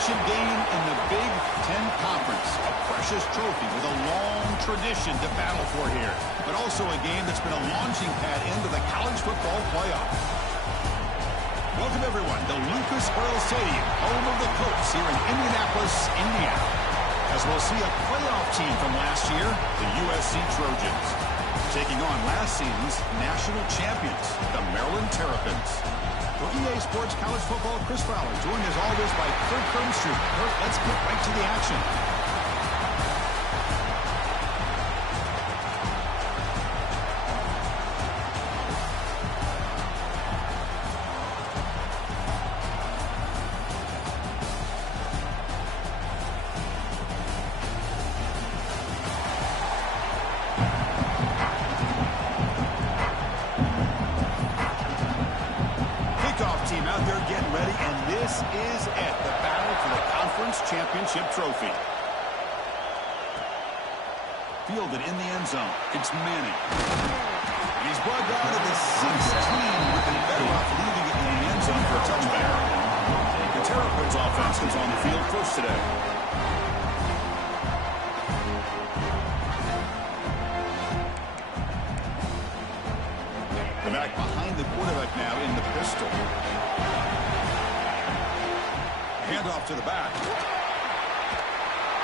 championship game in the Big Ten Conference. A precious trophy with a long tradition to battle for here. But also a game that's been a launching pad into the college football playoff. Welcome, everyone, to Lucas Oil Stadium, home of the Colts here in Indianapolis, Indiana. As we'll see a playoff team from last year, the USC Trojans, taking on last season's national champions, the Maryland Terrapins. For EA Sports College Football, Chris Fowler, joined as always by Kirk Crumpster. Kirk, let's get right to the action. Team out there getting ready, and this is it, the battle for the conference championship trophy. Fielded in the end zone. It's Manning. And he's brought down to the 16, with the better off leaving it in the end zone for a touchback. The Terrapins offense is on the field first today. The back behind the quarterback now in the pistol. Handoff to the back.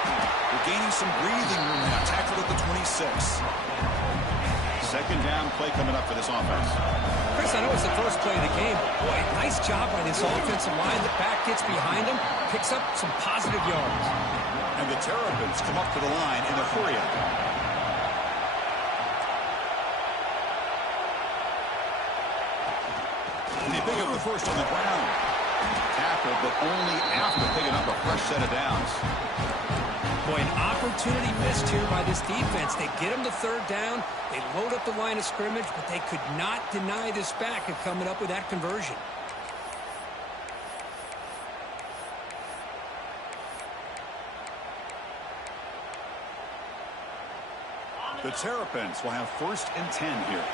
We're gaining some breathing room now. Tackled at the 26. Second down play coming up for this offense. Chris, I know it's the first play of the game, but boy, nice job by this offensive line. The back gets behind him, picks up some positive yards. And the Terrapins come up to the line in a hurry-up. And they pick up the first on the ground. Tackled, but only after picking up a fresh set of downs. Boy, an opportunity missed here by this defense. They get him to third down. They load up the line of scrimmage, but they could not deny this back of coming up with that conversion. The Terrapins will have 1st and 10 here.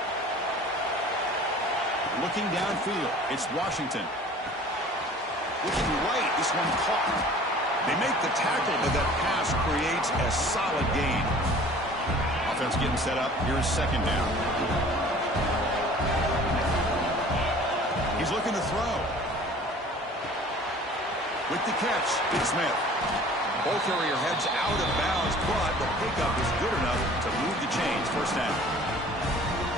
Looking downfield, it's Washington. Looking right, this one caught. They make the tackle, but that pass creates a solid gain. Offense getting set up. Here's second down. He's looking to throw. With the catch, it's Smith. Ball carrier heads out of bounds, but the pickup is good enough to move the chains. First down.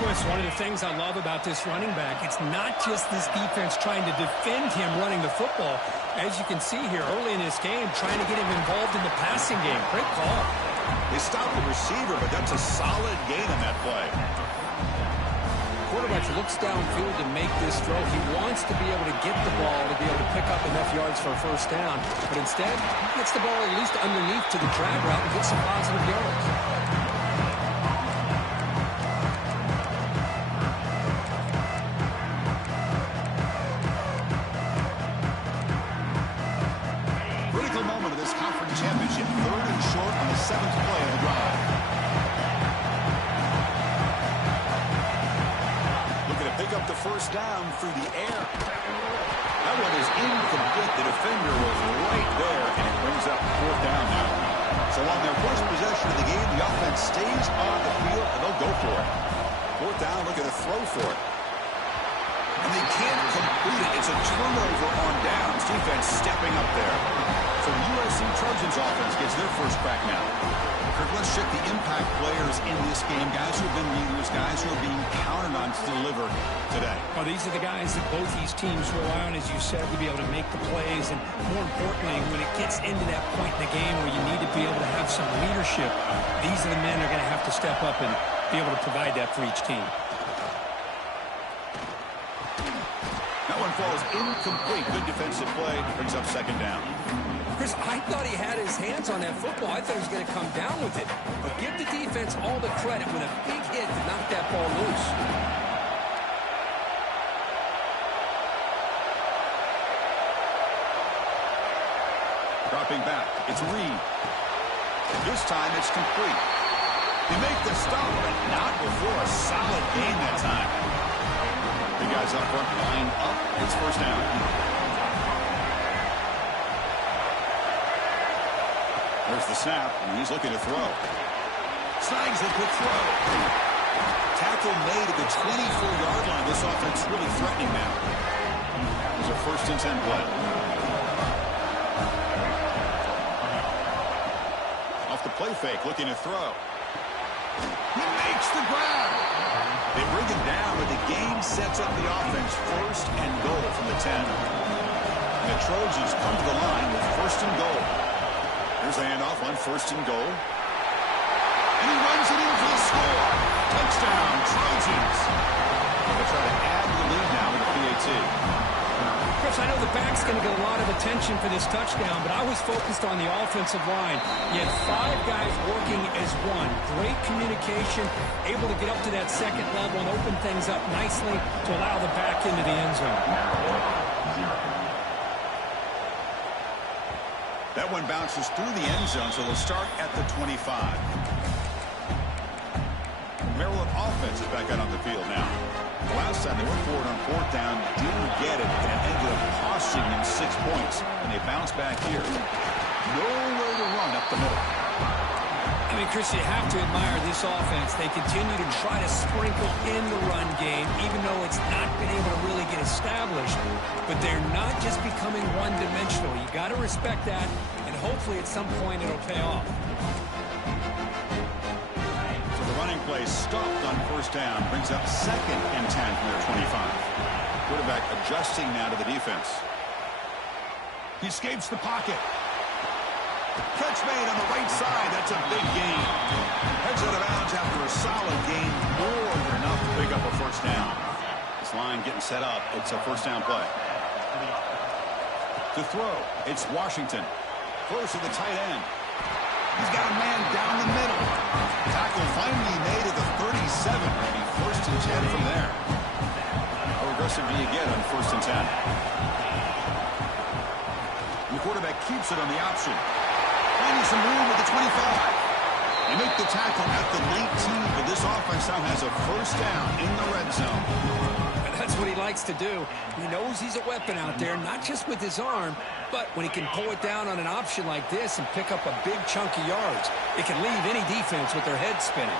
It's one of the things I love about this running back. It's not just this defense trying to defend him running the football. As you can see here early in this game, trying to get him involved in the passing game. Great call. They stopped the receiver, but that's a solid gain on that play. Quarterback looks downfield to make this throw. He wants to be able to get the ball to be able to pick up enough yards for a first down. But instead, he gets the ball at least underneath to the drag route and gets some positive yards. Championship, 3rd and short on the 7th play of the drive. Looking to pick up the first down through the air. That one is incomplete. The defender was right there, and it brings up 4th down now. So on their first possession of the game, the offense stays on the field, and they'll go for it. 4th down, looking to throw for it. And they can't complete it. It's a turnover on downs. Defense stepping up there. So the USC Trojans offense gets their first crack now. Kirk, let's check the impact players in this game. Guys who have been leaders, guys who are being counted on to deliver today. Well, these are the guys that both these teams rely on, as you said, to be able to make the plays. And more importantly, when it gets into that point in the game where you need to be able to have some leadership, these are the men who are going to have to step up and be able to provide that for each team. That one falls incomplete. Good defensive play. Brings up second down. Chris, I thought he had his hands on that football. I thought he was going to come down with it. But give the defense all the credit with a big hit to knock that ball loose. Dropping back. It's Reed. This time it's complete. They make the stop, but not before a solid gain that time. The guys up front line up. It's first down. There's the snap, and he's looking to throw. Snags a quick throw. Tackle made at the 24-yard line. This offense really threatening now. It's a 1st and 10 play. Off the play fake, looking to throw. He makes the grab. They bring him down, but the game sets up the offense 1st and goal from the 10. And the Trojans come to the line with 1st and goal. Here's the handoff on 1st and goal. And he runs it in for the score. Touchdown, Trojans. They'll try to add to the lead now with the PAT. Chris, I know the back's going to get a lot of attention for this touchdown, but I was focused on the offensive line. You had 5 guys working as one. Great communication, able to get up to that 2nd level and open things up nicely to allow the back into the end zone. That one bounces through the end zone, so they'll start at the 25. Maryland offense is back out on the field now. The last time they went forward on 4th down, didn't get it, and it ended up costing them 6 points. And they bounce back here. Nowhere to run up the middle. I mean, Chris, you have to admire this offense. They continue to try to sprinkle in the run game, even though it's not been able to really get established. But they're not just becoming one-dimensional. You got to respect that, and hopefully at some point it'll pay off. Running play stopped on 1st down. Brings up 2nd and 10 from their 25. Quarterback adjusting now to the defense. He escapes the pocket. Catch made on the right side. That's a big gain. Heads out of bounds after a solid gain. More than enough to pick up a 1st down. This line getting set up. It's a 1st down play. To throw, it's Washington. Close to the tight end. He's got a man down the middle. Tackle finally made at the 37. Maybe 1st and 10 from there. How aggressive do you get on 1st and 10? And the quarterback keeps it on the option. Finding some room at the 25. They make the tackle at the 19, but this offense now has a 1st down in the red zone. That's what he likes to do. He knows he's a weapon out there, not just with his arm, but when he can pull it down on an option like this and pick up a big chunk of yards, it can leave any defense with their head spinning.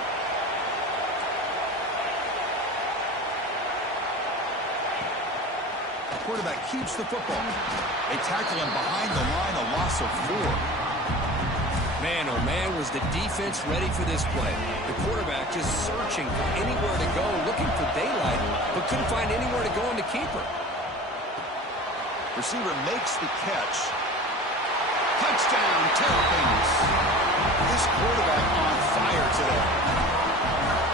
The quarterback keeps the football. They tackle him behind the line, a loss of 4. Man, oh man, was the defense ready for this play. The quarterback just searching for anywhere to go, looking for daylight, but couldn't find anywhere to go in the keeper. Receiver makes the catch. Touchdown, Terrapin. This quarterback on fire today.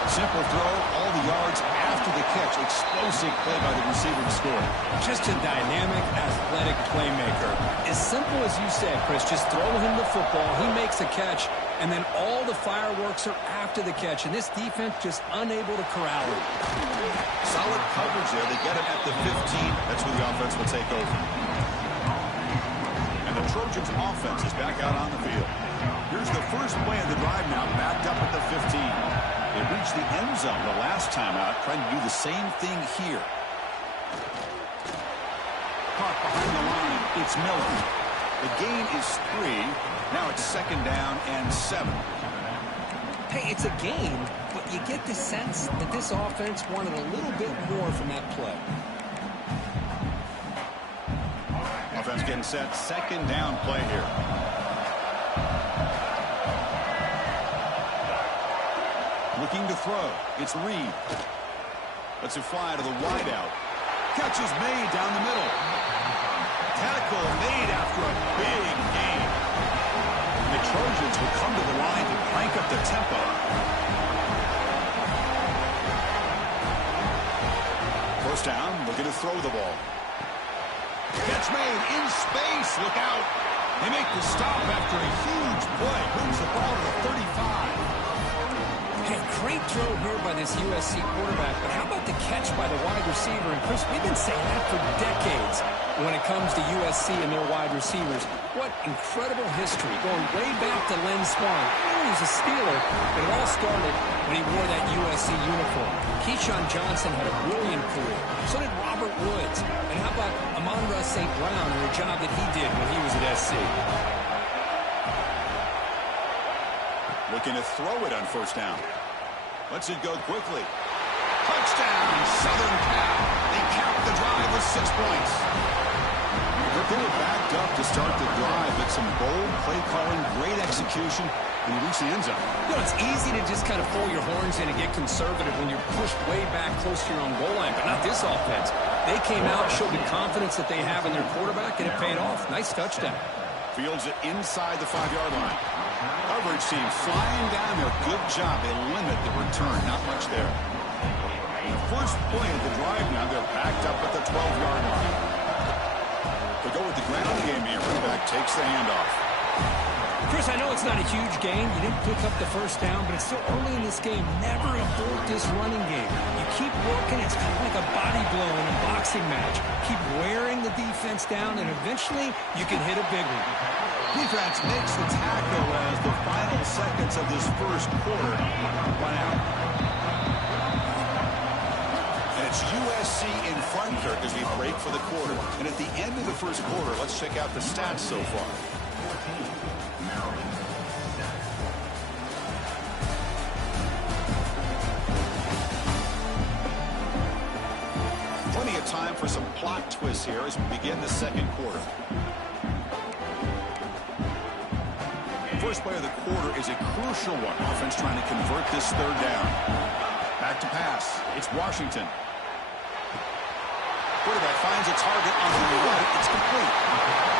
Simple throw, all the yards after the catch. Explosive play by the receiver to score. Just a dynamic, athletic playmaker. As simple as you said, Chris, just throw him the football, he makes a catch, and then all the fireworks are after the catch, and this defense just unable to corral him. Solid coverage there. They get him at the 15. That's where the offense will take over. And the Trojans offense is back out on the field. Here's the first play of the drive now, backed up at the 15. They reached the end zone the last time out, trying to do the same thing here. Caught behind the line, it's Miller. The gain is 3. Now it's 2nd down and 7. Hey, it's a game, but you get the sense that this offense wanted a little bit more from that play. Offense getting set, 2nd down play here. Looking to throw. It's Reed. Lets it fly to the wideout. Catch is made down the middle. Tackle made after a big gain. The Trojans will come to the line to crank up their tempo. First down, looking to throw the ball. Catch made in space. Look out. They make the stop after a huge play. Moves the ball to the 35. Hey, great throw here by this USC quarterback, but how about the catch by the wide receiver? And Chris, we've been saying that for decades when it comes to USC and their wide receivers. What incredible history, going way back to Len Swan. He was a Steeler, but it all started when he wore that USC uniform. Keyshawn Johnson had a brilliant career. So did Robert Woods. And how about Amon-Ra St. Brown and the job that he did when he was at SC? Looking to throw it on first down. Lets it go quickly. Touchdown, Southern Cal. They cap the drive with 6 points. They were backed up to start the drive, but some bold play calling, great execution, and reach the end zone. You know, it's easy to just kind of pull your horns in and get conservative when you're pushed way back close to your own goal line, but not this offense. They came out, showed the confidence that they have in their quarterback, and it paid off. Nice touchdown. Fields it inside the 5-yard line. Coverage team flying down there. Good job. They limit the return. Not much there. The first play of the drive now, they're backed up at the 12-yard line. They go with the ground game here. Running back takes the handoff. Chris, I know it's not a huge game. You didn't pick up the first down, but it's still early in this game. Never abort this running game. You keep working. It's kind of like a body blow in a boxing match. Keep wearing the defense down, and eventually you can hit a big one. Defense makes the tackle as the final seconds of this first quarter run out. And it's USC in front, Kirk, as we break for the quarter. And at the end of the first quarter, let's check out the stats so far. Plenty of time for some plot twists here as we begin the second quarter. First play of the quarter is a crucial one. Offense trying to convert this third down. Back to pass. It's Washington. Quarterback finds a target on the right. It's complete.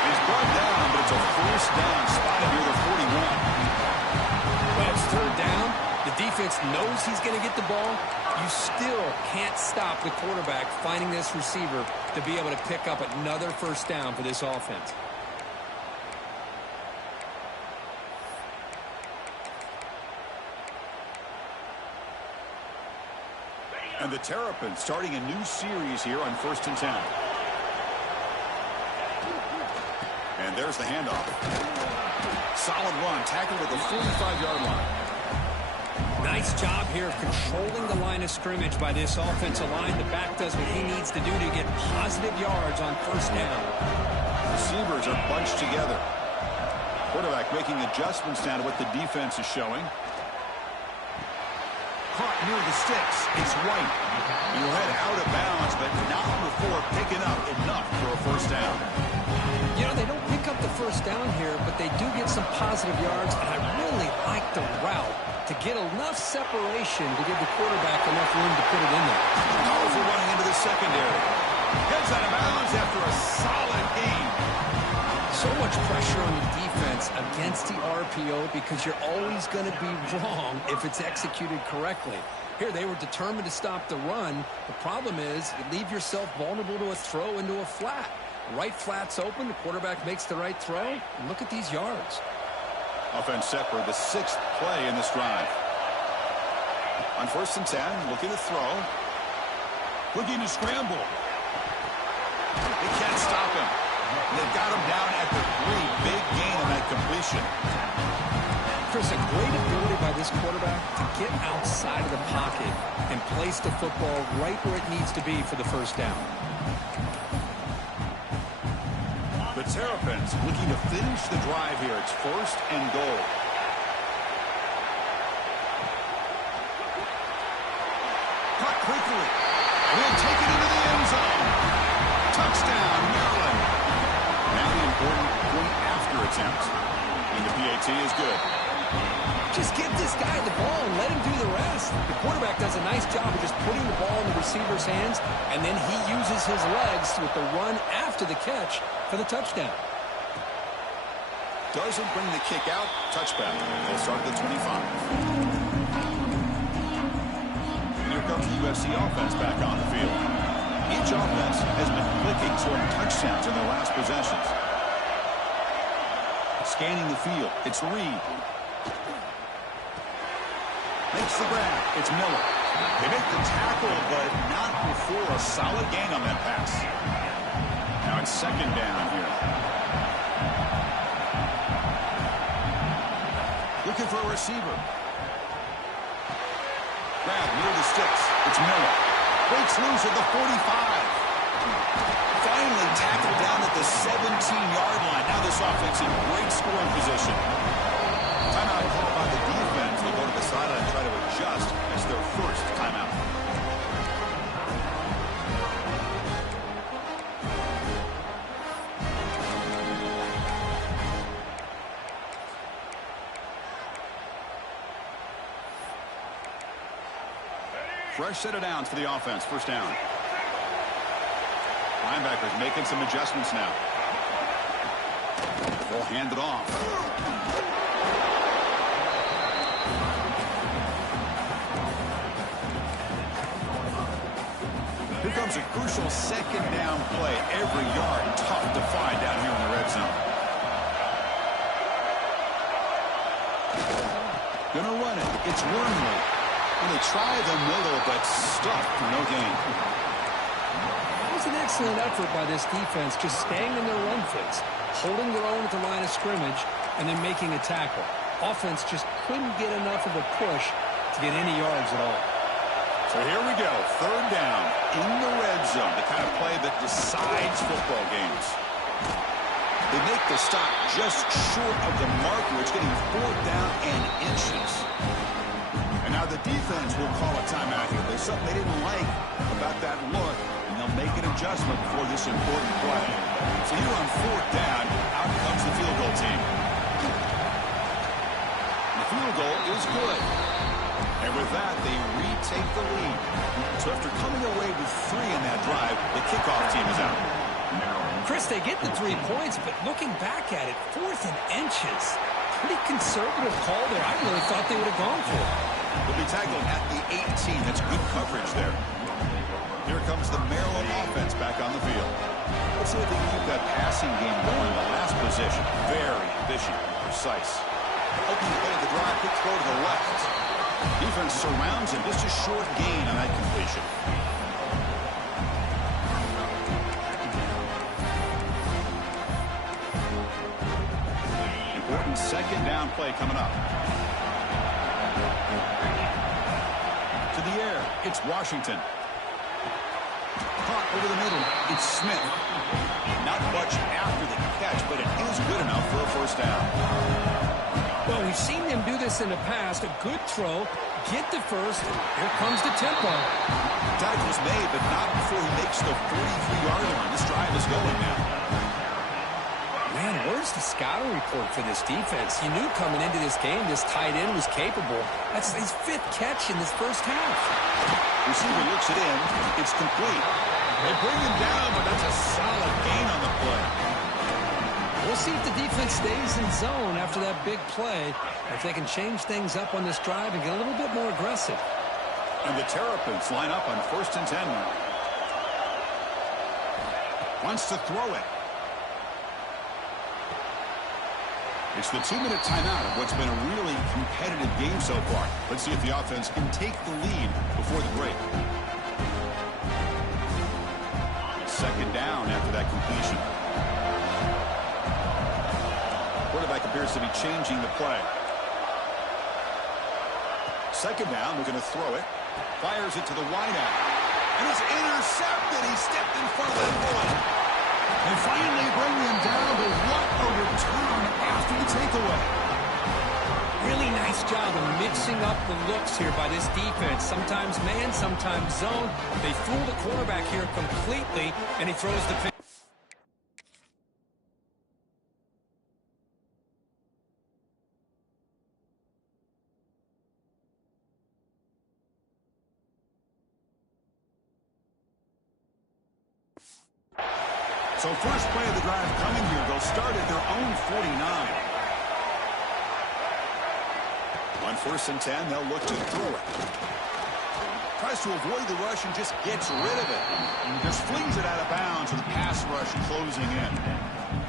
He's brought down, but it's a first down spotted near the 41. Well, it's third down. The defense knows he's going to get the ball. You still can't stop the quarterback finding this receiver to be able to pick up another first down for this offense. And the Terrapin starting a new series here on 1st and 10. And there's the handoff. Solid run, tackled at the 45-yard line. Nice job here of controlling the line of scrimmage by this offensive line. The back does what he needs to do to get positive yards on first down. Receivers are bunched together. Quarterback making adjustments now to what the defense is showing. Caught near the sticks. It's White. He will head out of bounds, but not before picking up enough for a first down. You know, they don't pick up the first down here, but they do get some positive yards, and I really like the route to get enough separation to give the quarterback enough room to put it in there. Powerful running into the secondary. Gets out of bounds after a solid gain. So much pressure on the defense against the RPO because you're always going to be wrong if it's executed correctly. Here, they were determined to stop the run. The problem is you leave yourself vulnerable to a throw into a flat. Right flat's open. The quarterback makes the right throw. And look at these yards. Offense set for the 6th play in this drive. On 1st and 10, looking to throw. Looking to scramble. They can't stop him. They've got him down at the 3. Big gain on that completion. Chris, a great ability by this quarterback to get outside of the pocket and place the football right where it needs to be for the first down. The Terrapins looking to finish the drive here. It's 1st and goal. Caught quickly. Will take it into the end zone. Touchdown, Maryland. Now the important point after attempt. And the PAT is good. Just give this guy the ball and let him do the rest. The quarterback does a nice job of just putting the ball in the receiver's hands, and then he uses his legs with the run after the catch for the touchdown. Doesn't bring the kick out. Touchback. They'll start at the 25. And here comes the USC offense back on the field. Each offense has been clicking, scoring touchdowns in their last possessions. Scanning the field. It's Reed. Makes the grab. It's Miller. They make the tackle, but not before a solid gain on that pass. Now it's 2nd down here. Looking for a receiver. Grab near the sticks. It's Miller. Breaks loose at the 45. Finally tackled down at the 17-yard line. Now this offense in great scoring position. Timeout call by the defense to the sideline and try to adjust. It's their first timeout. Fresh set of downs for the offense. First down. Linebackers making some adjustments now. Will hand it off. Here comes a crucial second down play. Every yard tough to find down here in the red zone. Gonna run it. It's Wormley. Gonna try the middle, but stuffed for no gain. That was an excellent effort by this defense, just staying in their run fits, holding their own at the line of scrimmage, and then making a tackle. Offense just couldn't get enough of a push to get any yards at all. So here we go, third down in the red zone, the kind of play that decides football games. They make the stop just short of the marker. It's getting fourth down and inches. And now the defense will call a timeout here. There's something they didn't like about that look, and they'll make an adjustment for this important play. So here on fourth down, out comes the field goal team. The field goal is good. And with that, they retake the lead. So after coming away with 3 in that drive, the kickoff team is out. Chris, they get the 3 points, but looking back at it, fourth and inches. Pretty conservative call there. I really thought they would have gone for it. Will be tackled at the 18. That's good coverage there. Here comes the Maryland offense back on the field. Let's see if they can keep that passing game going in the last position. Very efficient, precise. Opening play of the drive, quick throw to the left. Defense surrounds him. Just a short gain on that completion. Important second down play coming up. To the air, it's Washington. Caught over the middle, it's Smith. Not much after the catch, but it is good enough for a first down. Well, we've seen them do this in the past. A good throw, get the first, here comes the tempo. Tackle's made, but not before he makes the 43-yard line. This drive is going now. Man, where's the scouting report for this defense? You knew coming into this game this tight end was capable. That's his 5th catch in this first half. Receiver looks it in. It's complete. They bring him down, but that's a solid gain on the play. We'll see if the defense stays in zone after that big play, if they can change things up on this drive and get a little bit more aggressive. And the Terrapins line up on 1st and 10 now. Wants to throw it. It's the 2-minute timeout of what's been a really competitive game so far. Let's see if the offense can take the lead before the break. Second down after that completion. Quarterback appears to be changing the play. Second down, we're going to throw it. Fires it to the wideout. And it's intercepted. He stepped in front of that bullet. They finally bring him down, but what a return after the takeaway. Really nice job of mixing up the looks here by this defense. Sometimes man, sometimes zone. They fool the quarterback here completely, and he throws the pick. So first play of the drive coming here. They'll start at their own 49. On 1st and 10, they'll look to throw it. Tries to avoid the rush and just gets rid of it. And just flings it out of bounds with the pass rush closing in.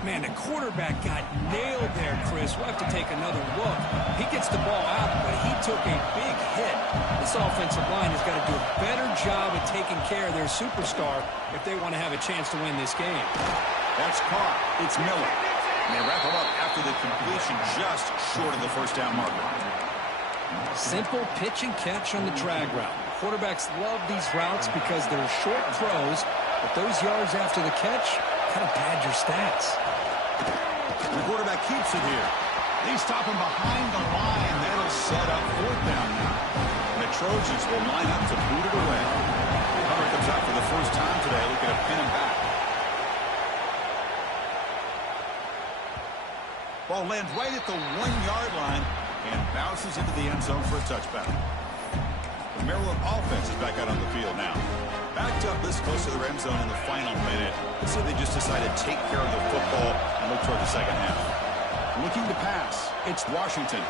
Man, the quarterback got nailed there, Chris. We'll have to take another look. He gets the ball out, but he took a big hit. This offensive line has got to do a better job of taking care of their superstar if they want to have a chance to win this game. That's caught. It's Miller. And they wrap him up after the completion just short of the first down marker. Simple pitch and catch on the drag route. Quarterbacks love these routes because they're short throws, but those yards after the catch kind of pad your stats. The quarterback keeps it here. They stop him behind the line. That'll set up fourth down now. And the Trojans will line up to boot it away. Cover comes out for the first time today, looking to pin him back. Ball lands right at the 1-yard line and bounces into the end zone for a touchback. The Maryland offense is back out on the field now. Backed up this close to the end zone in the final minute. Let's see if they just decided to take care of the football and look toward the second half. Looking to pass. It's Washington.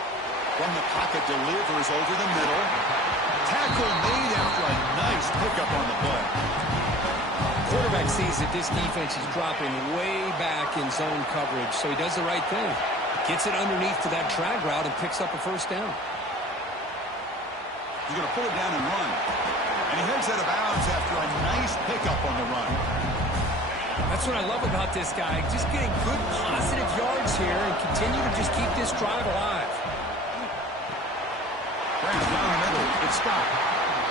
From the pocket, delivers over the middle. Tackle made after a nice pickup on the play. Quarterback sees that this defense is dropping way back in zone coverage, so he does the right thing. Gets it underneath to that drag route and picks up a first down. He's going to pull it down and run. And he heads out of bounds after a nice pickup on the run. That's what I love about this guy. Just getting good, positive yards here and continue to just keep this drive alive. Brings down the middle. It's Scott.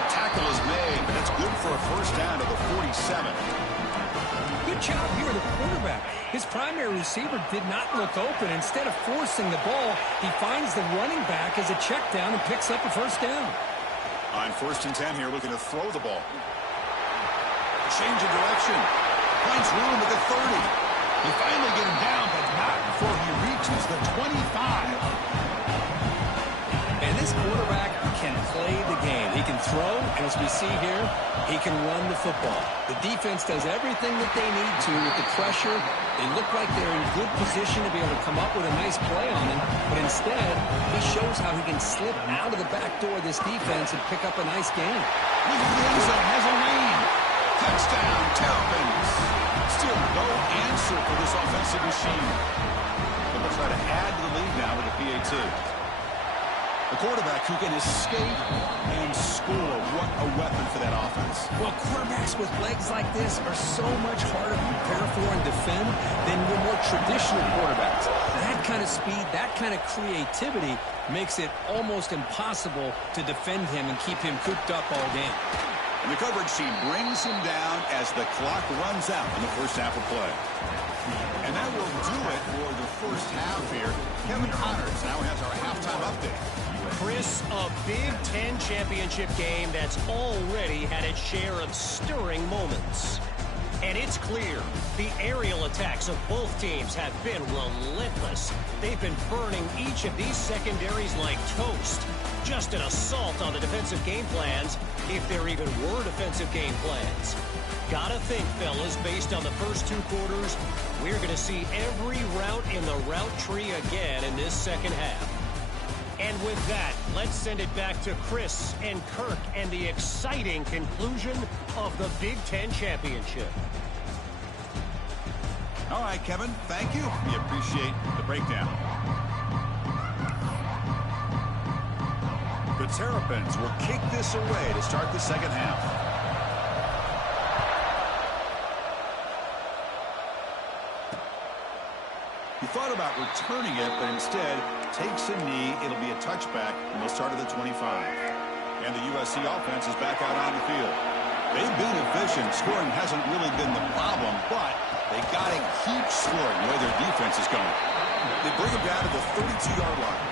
Tackle is made, but it's good for a first down to the 47. Good job here, the quarterback. His primary receiver did not look open. Instead of forcing the ball, he finds the running back as a check down and picks up a first down. On 1st and 10 here, looking to throw the ball. Change of direction. Finds room at the 30. He finally get him down, but not before he reaches the 25. And this quarterback can play the game. He can throw, and as we see here, he can run the football. The defense does everything that they need to with the pressure. They look like they're in good position to be able to come up with a nice play on him, but instead, he shows how he can slip out of the back door of this defense and pick up a nice gain. Has a lead. Touchdown, Terrapin. Still no answer for this offensive machine. But they'll try to add to the lead now with a PAT. A quarterback who can escape and score. What a weapon for that offense. Well, quarterbacks with legs like this are so much harder to prepare for and defend than your more traditional quarterbacks. That kind of speed, that kind of creativity makes it almost impossible to defend him and keep him cooped up all game. And the coverage team brings him down as the clock runs out in the first half of play. And that will do it for the first half here. Kevin Connors now has our halftime update. Chris, a Big Ten championship game that's already had its share of stirring moments. And it's clear, the aerial attacks of both teams have been relentless. They've been burning each of these secondaries like toast. Just an assault on the defensive game plans, if there even were defensive game plans. Gotta think, fellas, based on the first 2 quarters, we're going to see every route in the route tree again in this second half. And with that, let's send it back to Chris and Kirk and the exciting conclusion of the Big Ten Championship. All right, Kevin, thank you. We appreciate the breakdown. The Terrapins will kick this away to start the second half. He thought about returning it, but instead takes a knee. It'll be a touchback, and they'll start at the 25. And the USC offense is back out on the field. They've been efficient. Scoring hasn't really been the problem, but they got to keep scoring the way their defense is going. They bring them down to the 32-yard line.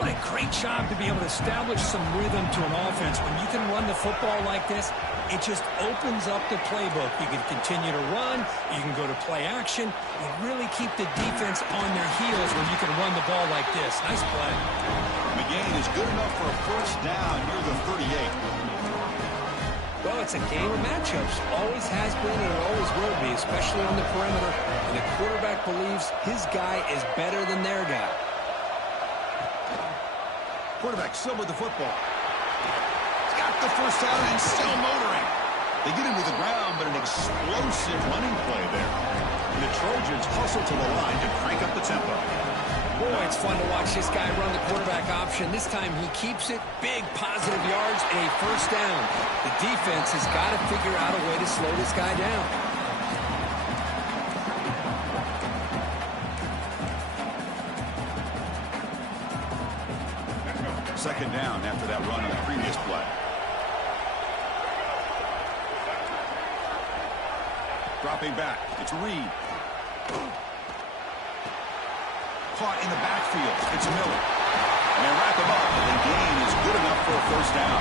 What a great job to be able to establish some rhythm to an offense. When you can run the football like this, it just opens up the playbook. You can continue to run. You can go to play action. You really keep the defense on their heels when you can run the ball like this. Nice play. McGain is good enough for a first down near the 38. Well, it's a game of matchups. Always has been and it always will be, especially on the perimeter. And the quarterback believes his guy is better than their guy. Quarterback still with the football. He's got the first down and still motoring. They get him to the ground, but an explosive running play there. And the Trojans hustle to the line to crank up the tempo. Boy, it's fun to watch this guy run the quarterback option. This time he keeps it. Big positive yards and a first down. The defense has got to figure out a way to slow this guy down. Second down after that run on the previous play. Dropping back, it's Reed. caught in the backfield. It's Miller. And they wrap him up, and the gain is good enough for a first down.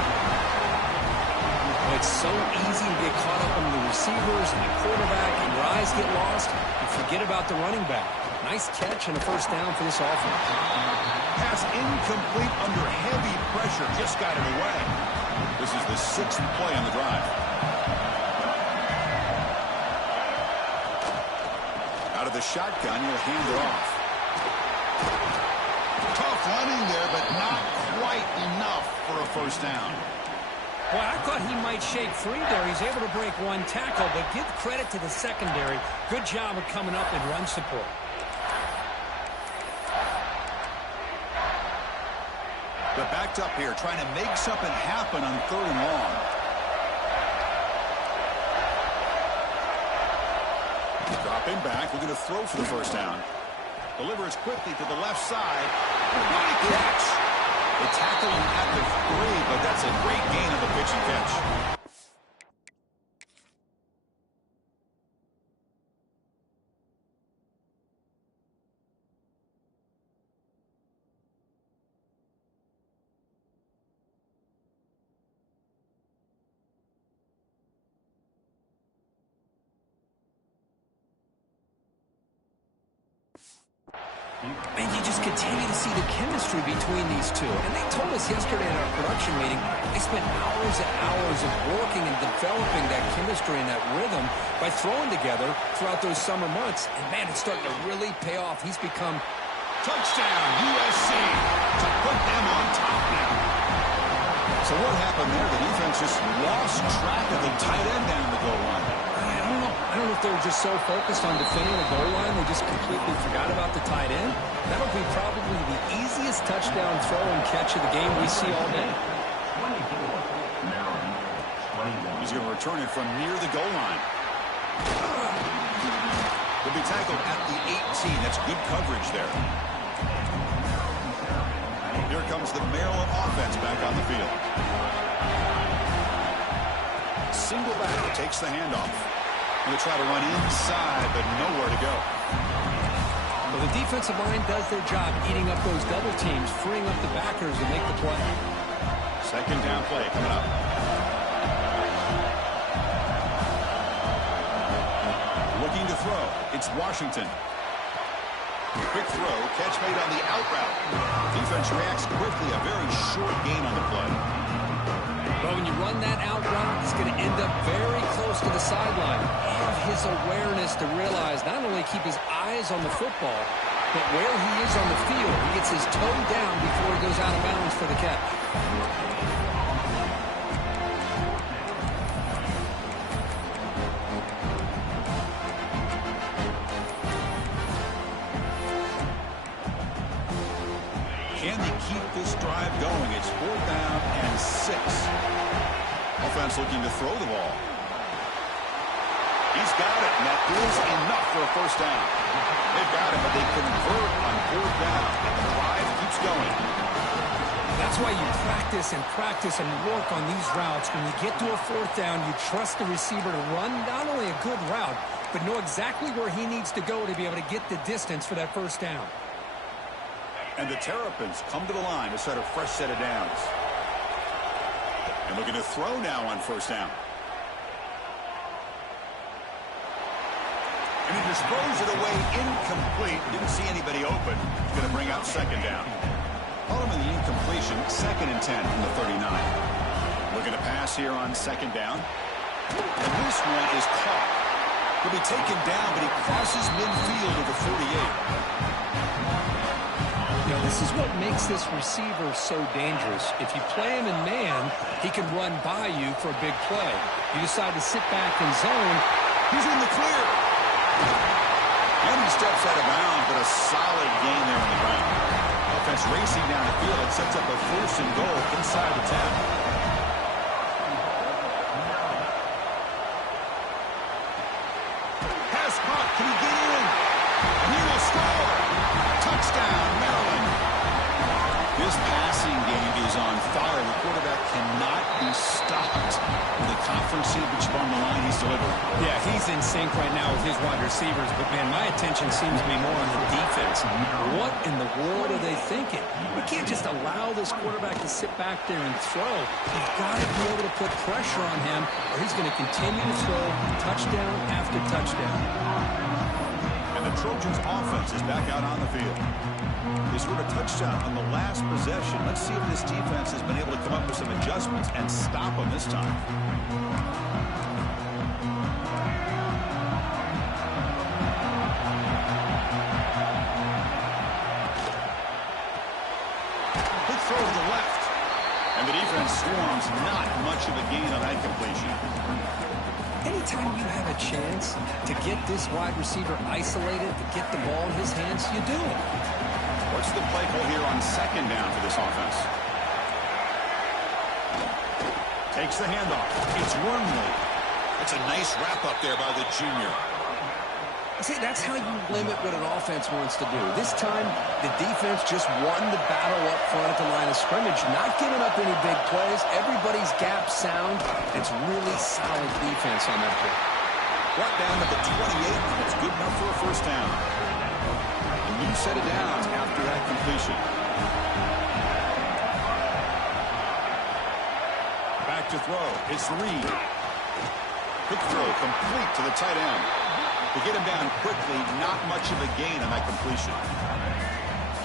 It's so easy to get caught up on the receivers and the quarterback, and your eyes get lost. You forget about the running back. Nice catch and a first down for this offense. Pass incomplete under heavy pressure. Just got it away. This is the 6th play on the drive. Out of the shotgun, he'll hand it off. Tough running there, but not quite enough for a first down. Well, I thought he might shake free there. He's able to break one tackle, but give credit to the secondary. Good job of coming up and run support. But backed up here, trying to make something happen on 3rd and long. Dropping back, looking to throw for the first down. Delivers quickly to the left side. What a catch! They tackle him at the 3, but that's a great gain on the pitch and catch. And you just continue to see the chemistry between these two. And they told us yesterday in our production meeting, they spent hours and hours of working and developing that chemistry and that rhythm by throwing together throughout those summer months. And, man, it's starting to really pay off. He's become... Touchdown, USC, to put them on top now. So what happened there? The defense just lost track of the tight end down the goal line. I don't know if they were just so focused on defending the goal line, they just completely forgot about the tight end. That'll be probably the easiest touchdown throw and catch of the game we see all day. He's going to return it from near the goal line. He'll be tackled at the 18. That's good coverage there. Here comes the Maryland offense back on the field. Single back takes the handoff. Going to try to run inside, but nowhere to go. Well, the defensive line does their job eating up those double teams, freeing up the backers to make the play. 2nd down play coming up. Looking to throw. It's Washington. Quick throw. Catch made on the out route. Defense reacts quickly. A very short gain on the play. But when you run that out route, it's going to end up very close to the sideline. Have his awareness to realize not only keep his eyes on the football, but where he is on the field, he gets his toe down before he goes out of bounds for the catch. Can they keep this drive going? It's 4th down and 6. Offense looking to throw the ball. He's got it, and that is enough for a first down. They've got it, but they convert on 4th down, and the drive keeps going. That's why you practice and work on these routes. When you get to a 4th down, you trust the receiver to run not only a good route, but know exactly where he needs to go to be able to get the distance for that first down. And the Terrapins come to the line to set a fresh set of downs. And looking to throw now on 1st down. And he just throws it away incomplete. Didn't see anybody open. He's going to bring out 2nd down. Following the incompletion, 2nd and 10 from the 39. Looking to pass here on 2nd down. And this one is caught. He'll be taken down, but he crosses midfield to the 48. You know, this is what makes this receiver so dangerous. If you play him in man, he can run by you for a big play. You decide to sit back and zone, he's in the clear. And he steps out of bounds, but a solid gain there on the ground. Offense racing down the field. It sets up a 1st and goal inside the 10. Pass caught. Can he get in? And he will score. Touchdown, Maryland. This passing game is on fire. The quarterback cannot be stopped with the conference championship on the line he's delivering. Yeah, he's in sync right now with his wide receivers, but, man, my attention seems to be more on the defense. What in the world are they thinking? You can't just allow this quarterback to sit back there and throw. You've got to be able to put pressure on him, or he's going to continue to throw touchdown after touchdown. And the Trojans' offense is back out on the field. They scored a touchdown on the last possession. Let's see if this defense has been able to come up with some adjustments and stop them this time. Good throw to the left. And the defense swarms. Not much of a gain on that completion. Anytime you have a chance to get this wide receiver isolated, to get the ball in his hands, you do it. What's the play call here on second down for this offense? Takes the handoff. It's Wormley. It's a nice wrap up there by the junior. See, that's how you limit what an offense wants to do. This time, the defense just won the battle up front at the line of scrimmage, not giving up any big plays. Everybody's gap sound. It's really solid defense on that play. Brought down to the 28, and it's good enough for a first down. A new set of downs after that completion. Back to throw. It's Reed. Quick throw complete to the tight end. To get him down quickly, not much of a gain on that completion.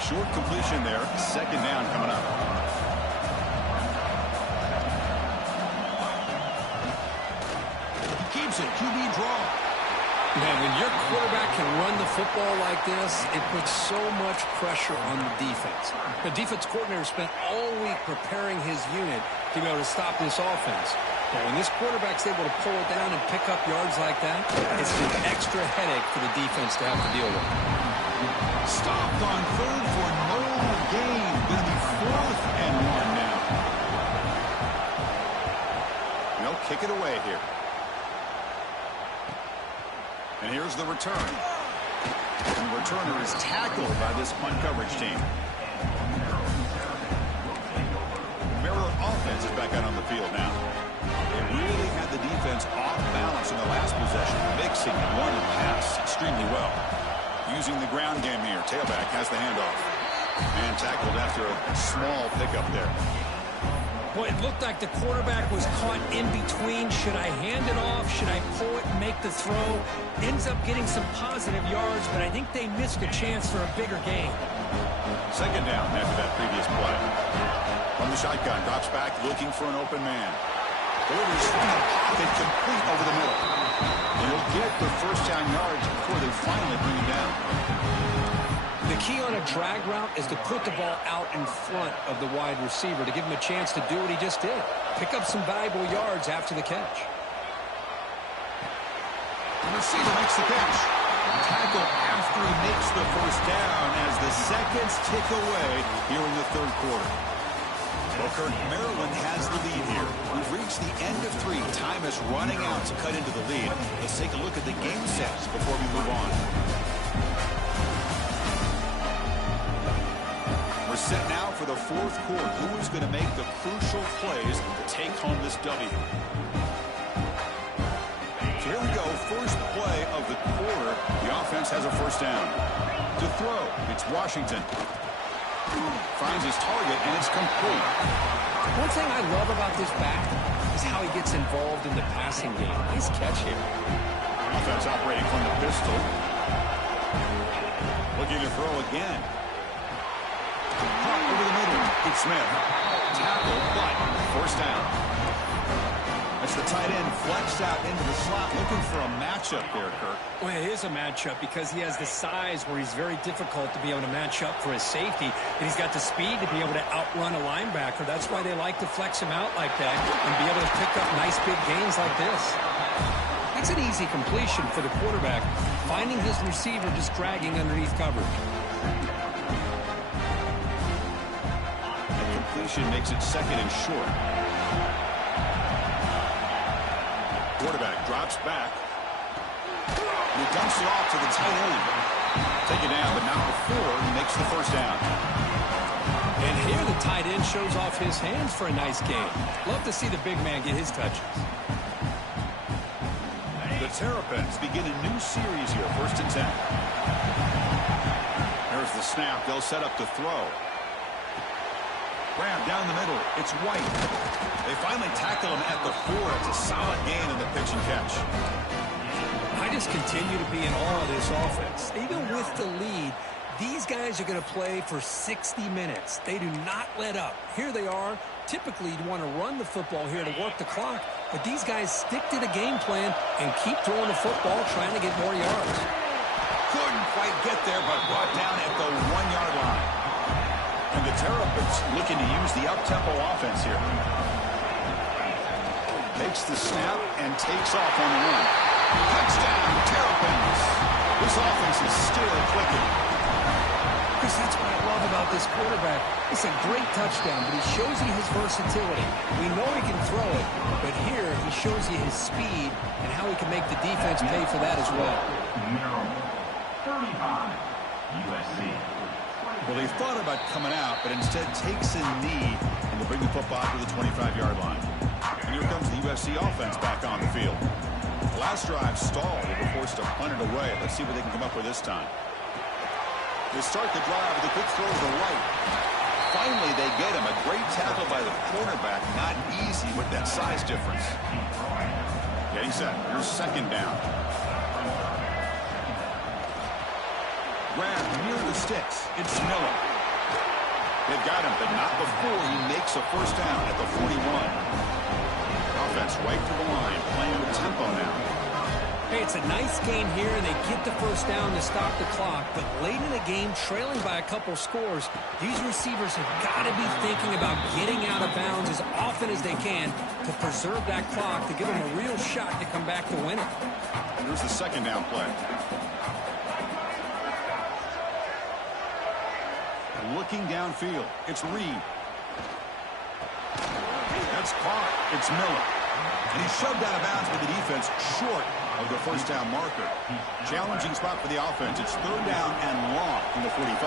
Short completion there. Second down coming up. He keeps it. QB draw. Man, when your quarterback can run the football like this, it puts so much pressure on the defense. The defense coordinator spent all week preparing his unit to be able to stop this offense. But when this quarterback's able to pull it down and pick up yards like that, it's an extra headache for the defense to have to deal with. Stopped on third for no gain. Going to be 4th and 1 now. They'll kick it away here. And here's the return. And the returner is tackled by this punt coverage team. Maryland offense is back out on the field now. They really had the defense off balance in the last possession, mixing and running the pass extremely well. Using the ground game here. Tailback has the handoff. And tackled after a small pickup there. Well, it looked like the quarterback was caught in between. Should I hand it off? Should I pull it and make the throw? Ends up getting some positive yards, but I think they missed a chance for a bigger gain. Second down after that previous play. From the shotgun, drops back looking for an open man. Delivers from the pocket, complete over the middle. And he'll get the first down yards before they finally bring him down. The key on a drag route is to put the ball out in front of the wide receiver to give him a chance to do what he just did. Pick up some valuable yards after the catch. And the receiver makes the catch. Tackle after he makes the first down as the seconds tick away here in the third quarter. Well, Kirk, Maryland has the lead here. We've reached the end of 3. Time is running out to cut into the lead. Let's take a look at the game sets before we move on. We're set now for the fourth quarter. Who is going to make the crucial plays to take home this W? So here we go. First play of the quarter. The offense has a first down. To throw, it's Washington. Finds his target, and it's complete. One thing I love about this back is how he gets involved in the passing game. Nice catch here. Offense operating from the pistol. Looking to throw again. Caught over the middle. It's Smith. Tackle, but first down. That's the tight end flexed out into the slot, looking for a matchup there, Kirk. Well, it is a matchup because he has the size where he's very difficult to be able to match up for his safety, and he's got the speed to be able to outrun a linebacker. That's why they like to flex him out like that and be able to pick up nice big gains like this. That's an easy completion for the quarterback, finding his receiver just dragging underneath coverage. The completion makes it second and short. Quarterback drops back. And he dumps it off to the tight end. Take it down, but not before he makes the first down. And here the tight end shows off his hands for a nice game. Love to see the big man get his touches. The Terrapins begin a new series here, 1st and 10. There's the snap. They'll set up to throw. Grab down the middle. It's White. They finally tackle him at the 4. It's a solid gain in the pitch and catch. I just continue to be in awe of this offense. Even with the lead, these guys are going to play for 60 minutes. They do not let up. Here they are. Typically, you'd want to run the football here to work the clock, but these guys stick to the game plan and keep throwing the football, trying to get more yards. Couldn't quite get there, but brought down at the 1-yard line. And the Terrapins looking to use the up-tempo offense here. Takes the snap and takes off on the run. Touchdown, Terrapins. This offense is still clicking. Chris, that's what I love about this quarterback. It's a great touchdown, but he shows you his versatility. We know he can throw it, but here he shows you his speed and how he can make the defense pay for that as well. 35, USC. Well, he thought about coming out, but instead takes a knee and will bring the football to the 25-yard line. And here comes the USC offense back on the field. The last drive stalled. They were forced to punt it away. Let's see what they can come up with this time. They start the drive with a quick throw to the right. Finally, they get him. A great tackle by the cornerback. Not easy with that size difference. Getting set. Here's 2nd down. Grab near the sticks. It's Miller. They've got him, but not before he makes a 1st down at the 41. Offense right to the line, playing with tempo now. Hey, it's a nice game here, and they get the 1st down to stop the clock. But late in the game, trailing by a couple scores, these receivers have got to be thinking about getting out of bounds as often as they can to preserve that clock, to give them a real shot to come back to win it. Here's the 2nd down play. Looking downfield, it's Reed. That's caught. It's Miller. And he's shoved out of bounds by the defense short of the 1st down marker. Challenging spot for the offense. It's 3rd down and long from the 45.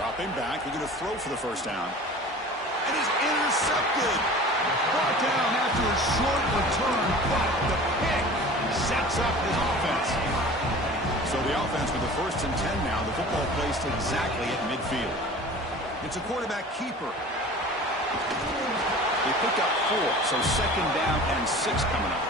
Dropping back. They're going to throw for the 1st down. And he's intercepted. Brought down after a short return, but the pick sets up his offense. So the offense with the 1st and 10 now. The football placed exactly at midfield. It's a quarterback keeper. They picked up 4, so 2nd down and 6 coming up.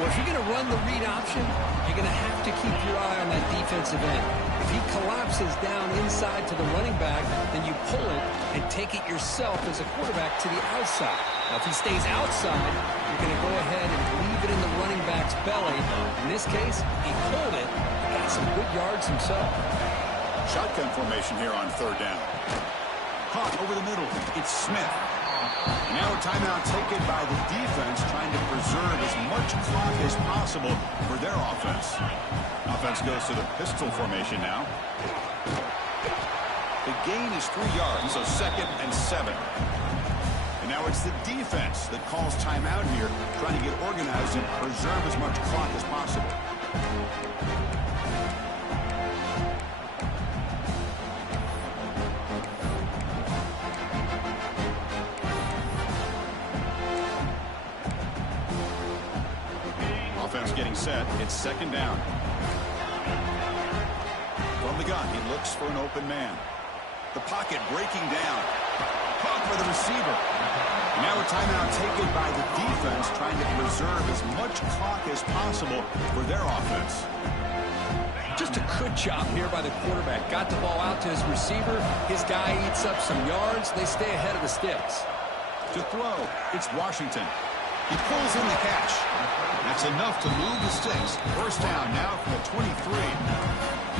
Well, if you're going to run the read option, you're going to have to keep your eye on that defensive end. If he collapses down inside to the running back, then you pull it and take it yourself as a quarterback to the outside. Now, if he stays outside, you're going to go ahead and leave it in the running back's belly. In this case, he pulled it and got some good yards himself. Shotgun formation here on 3rd down. Caught over the middle. It's Smith. And now a timeout taken by the defense, trying to preserve as much clock as possible for their offense. Offense goes to the pistol formation now. The gain is 3 yards, so 2nd and 7. And now it's the defense that calls timeout here, trying to get organized and preserve as much clock as possible. Offense getting set. It's 2nd down. From the gun, he looks for an open man. The pocket breaking down. Caught for the receiver. Now a timeout taken by the defense, trying to preserve as much clock as possible for their offense. Just a good job here by the quarterback. Got the ball out to his receiver. His guy eats up some yards. They stay ahead of the sticks. To throw, it's Washington. He pulls in the catch. That's enough to move the sticks. 1st down now from the 23.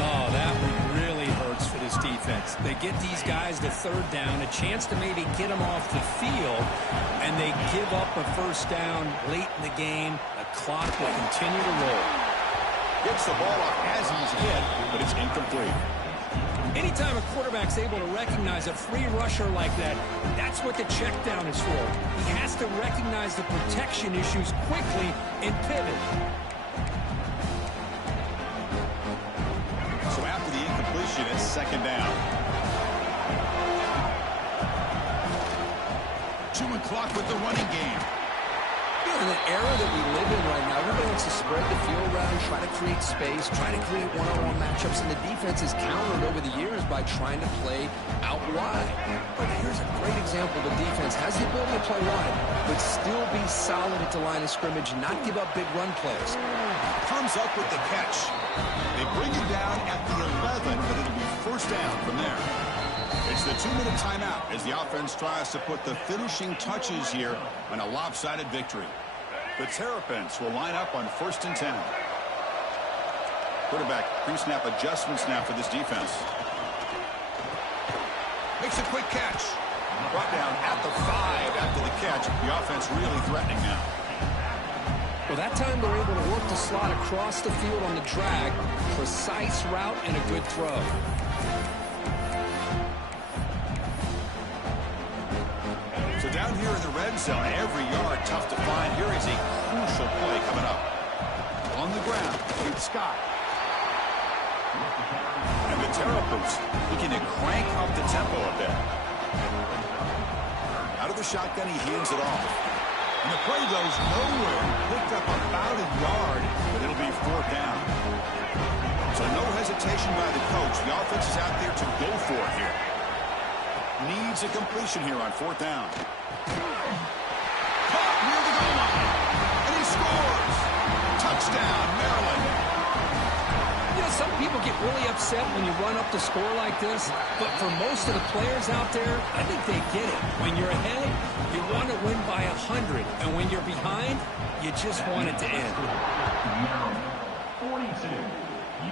Oh, that one really hurts for this defense. They get these guys to 3rd down, a chance to maybe get them off the field, and they give up a 1st down late in the game. The clock will continue to roll. Gets the ball off as he's hit, but it's incomplete. Anytime a quarterback's able to recognize a free rusher like that, that's what the check down is for. He has to recognize the protection issues quickly and pivot. So after the completion. It's second down. Chewing clock with the running game. In the era that we live in right now, everybody wants to spread the field around, try to create space, try to create one-on-one matchups, and the defense is countered over the years by trying to play out wide. But here's a great example. The defense has the ability to play wide, but still be solid at the line of scrimmage, not give up big run plays. Comes up with the catch. They bring it down at the 11, but it'll be first down from there. It's the 2-minute timeout as the offense tries to put the finishing touches here on a lopsided victory. The Terrapins will line up on 1st and 10. Quarterback pre-snap adjustments now for this defense. Makes a quick catch. Brought down at the 5 after the catch. The offense really threatening now. Well, that time they're able to work the slot across the field on the drag. Precise route and a good throw. So down here in the red zone, every yard tough to find. Here is a crucial play coming up. On the ground, it's Scott. And the Terrapins looking to crank up the tempo a bit. Out of the shotgun, he hands it off. And the play goes nowhere. Picked up about a yard, but it'll be 4th down. So no hesitation by the coach. The offense is out there to go for it here. Needs a completion here on 4th down. Caught near the goal line. And he scores. Touchdown, Maryland. You know, some people get really upset when you run up the score like this, but for most of the players out there, I think they get it. When you're ahead, you want to win by 100, and when you're behind, you just want it to end. Maryland 42,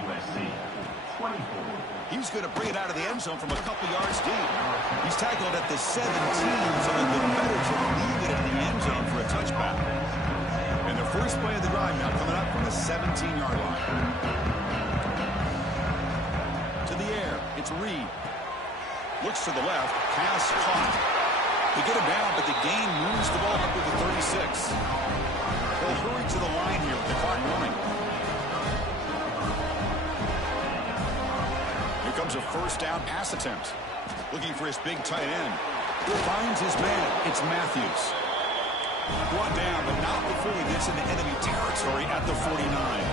USC 24. He's going to bring it out of the end zone from a couple yards deep. He's tackled at the 17, so they've been better to leave it in the end zone for a touchback. And the first play of the drive now coming up from the 17-yard line. To the air, it's Reed. Looks to the left, pass caught. They get him down, but the gain moves the ball up to the 36. They'll hurry to the line here with the clock running. Here comes a first down pass attempt. Looking for his big tight end. Finds his man. It's Matthews. Brought down, but not before he gets into enemy territory at the 49.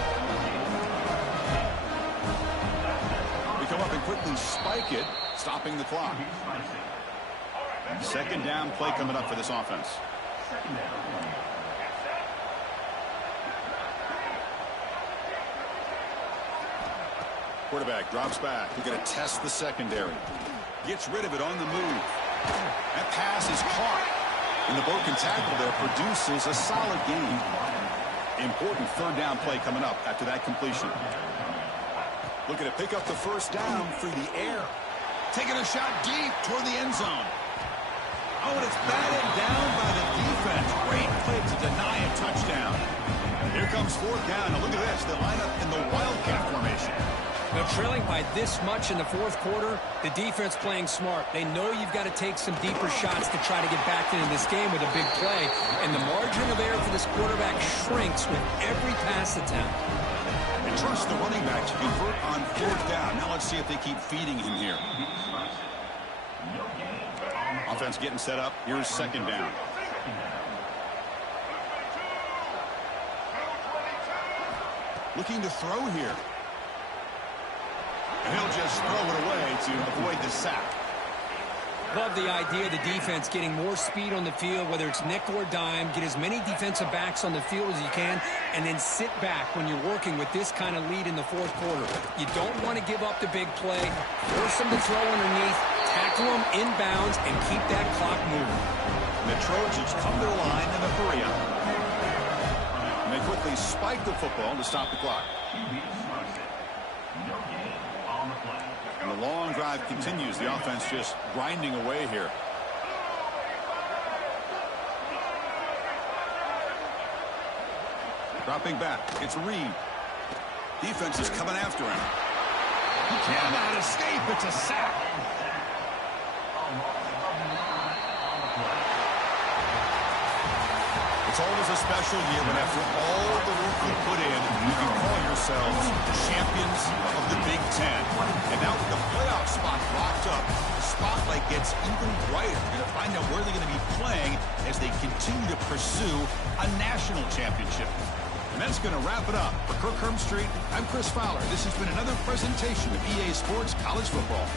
We come up and quickly spike it, stopping the clock. Second down play coming up for this offense. Quarterback drops back. We're going to test the secondary. Gets rid of it on the move. That pass is caught. And the broken tackle there produces a solid gain. Important 3rd down play coming up after that completion. Looking to pick up the first down through the air. Taking a shot deep toward the end zone. Oh, and it's batted down by the defense. Great play to deny a touchdown. Here comes 4th down. Now look at this. They line up in the Wildcat formation. They're trailing by this much in the 4th quarter. The defense playing smart. They know you've got to take some deeper shots to try to get back into this game with a big play. And the margin of error for this quarterback shrinks with every pass attempt. They trust the running back to convert on 4th down. Now let's see if they keep feeding him here. Offense getting set up. Here's 2nd down. Looking to throw here. And he'll just throw it away to avoid the sack. Love the idea of the defense getting more speed on the field, whether it's nickel or dime. Get as many defensive backs on the field as you can, and then sit back when you're working with this kind of lead in the 4th quarter. You don't want to give up the big play. Force them to throw underneath, tackle them inbounds, and keep that clock moving. And the Trojans come to the line in the hurry up. And they quickly spike the football to stop the clock. And the long drive continues. The offense just grinding away here. Dropping back. It's Reed. Defense is coming after him. He cannot escape. It's a sack. It's It's always a special year when after all the work you put in, you can call yourselves champions of the Big Ten. And now with the playoff spot locked up, the spotlight gets even brighter. You're going to find out where they're going to be playing as they continue to pursue a national championship. And that's going to wrap it up. For Kirk Hermstreet, I'm Chris Fowler. This has been another presentation of EA Sports College Football.